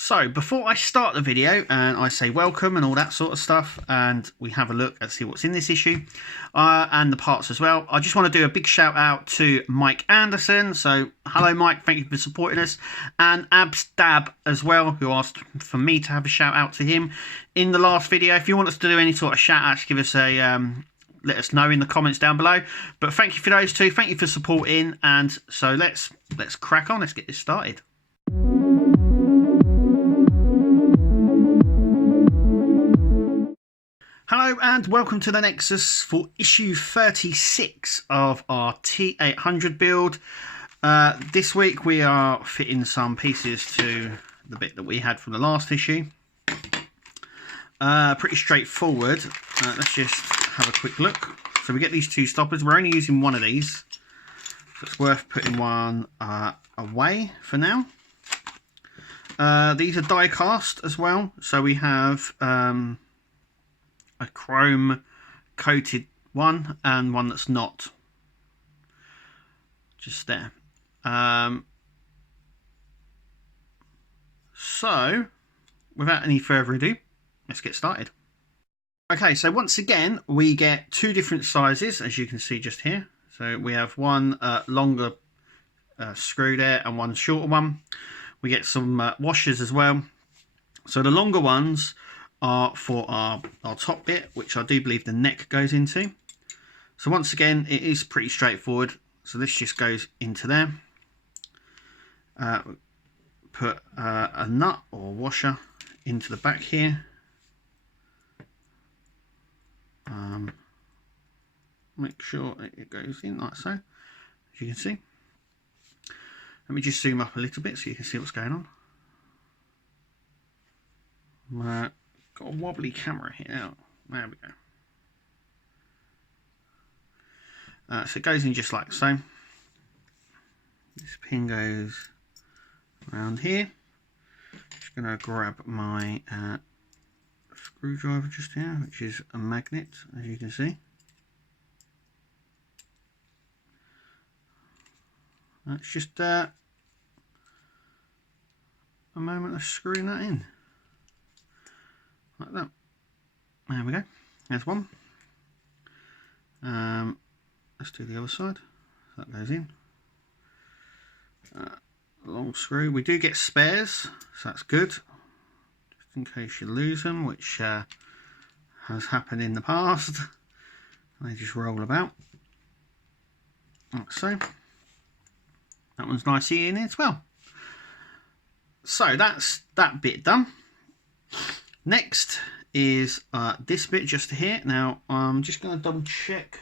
So before I start the video and I say welcome and all that sort of stuff, and we have a look and see what's in this issue and the parts as well, I just want to do a big shout out to Mike Anderson. So hello Mike, thank you for supporting us, and Abs Dab as well, who asked for me to have a shout out to him in the last video. If you want us to do any sort of shout outs, give us a let us know in the comments down below. But thank you for those two, thank you for supporting, and so let's crack on, let's get this started. Hello and welcome to the Nexus for issue 36 of our T800 build. This week we are fitting some pieces to the bit that we had from the last issue. Pretty straightforward. Let's just have a quick look. So we get these two stoppers. We're only using one of these, so it's worth putting one away for now. These are die cast as well, so we have a chrome coated one and one that's not, just there. So without any further ado, let's get started. Okay, so once again we get two different sizes, as you can see just here. So we have one longer screw there and one shorter one. We get some washers as well. So the longer ones are for our top bit, which I do believe the neck goes into. So once again, it is pretty straightforward. So this just goes into there. Put a nut or washer into the back here. Make sure it goes in like so, as you can see. Let me just zoom up a little bit so you can see what's going on. Got a wobbly camera here now. There we go. So it goes in just like so. This pin goes around here. Just going to grab my screwdriver just here, which is a magnet, as you can see. That's just a moment of screwing that in. Like that. There we go. There's one. Let's do the other side. That goes in. Long screw. We do get spares, so that's good. Just in case you lose them, which has happened in the past. They just roll about. Like so. That one's nicely in as well. So that's that bit done. Next is this bit just here. Now I'm just going to double check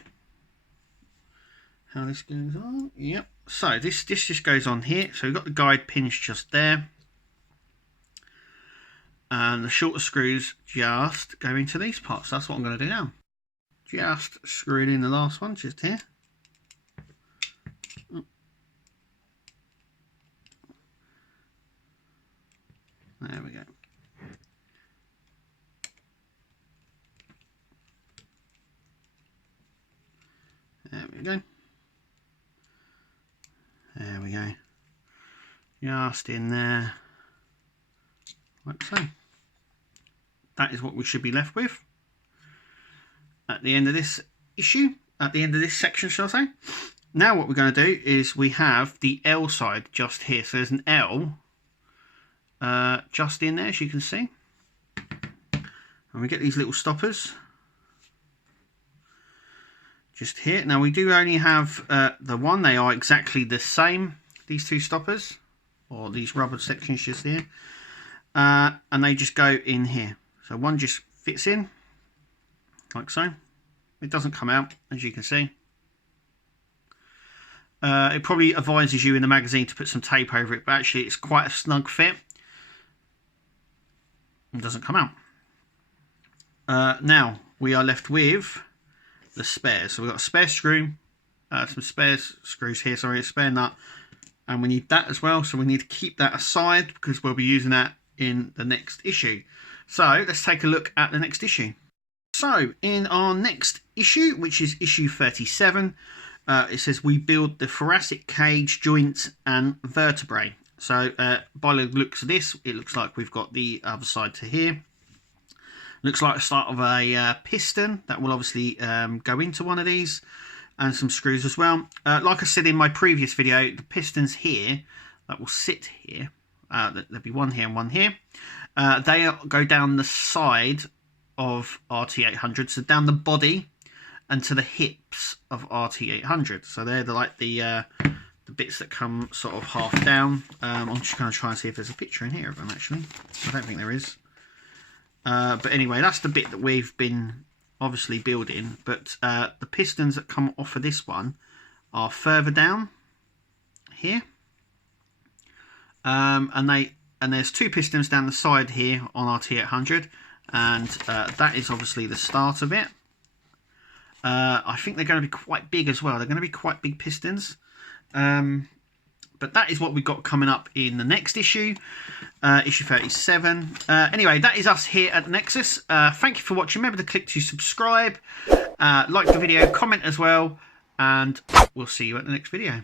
how this goes on. Yep. So this just goes on here. So we've got the guide pins just there, and the shorter screws just go into these parts. That's what I'm going to do now. Just screwing in the last one just here. There we go. There we go. There we go. Just in there, like so. That is what we should be left with at the end of this issue, at the end of this section, shall I say. Now what we're going to do is we have the L side just here. So there's an L just in there, as you can see. And we get these little stoppers just here. Now we do only have the one. They are exactly the same, these two stoppers, or these rubber sections just here, and they just go in here. So one just fits in like so. It doesn't come out, as you can see. It probably advises you in the magazine to put some tape over it, but actually it's quite a snug fit. It doesn't come out. Now we are left with the spares. So we've got a spare screw, some spare screws here, sorry, a spare nut, and we need that as well. So we need to keep that aside because we'll be using that in the next issue. So let's take a look at the next issue. So in our next issue, which is issue 37, it says we build the thoracic cage, joints and vertebrae. So by the looks of this, it looks like we've got the other side to here. Looks like the start of a piston that will obviously go into one of these, and some screws as well. Like I said in my previous video, the pistons here that will sit here, there'll be one here and one here. They go down the side of RT800, so down the body and to the hips of RT800. So they're the bits that come sort of half down. I'm just going to try and see if there's a picture in here of them, actually. I don't think there is. But anyway, that's the bit that we've been obviously building. But the pistons that come off of this one are further down here. And there's two pistons down the side here on RT800. And that is obviously the start of it. I think they're going to be quite big as well. They're going to be quite big pistons. But that is what we've got coming up in the next issue, issue 37. Anyway, that is us here at Nexus. Thank you for watching. Remember to click to subscribe, like the video, comment as well, and we'll see you at the next video.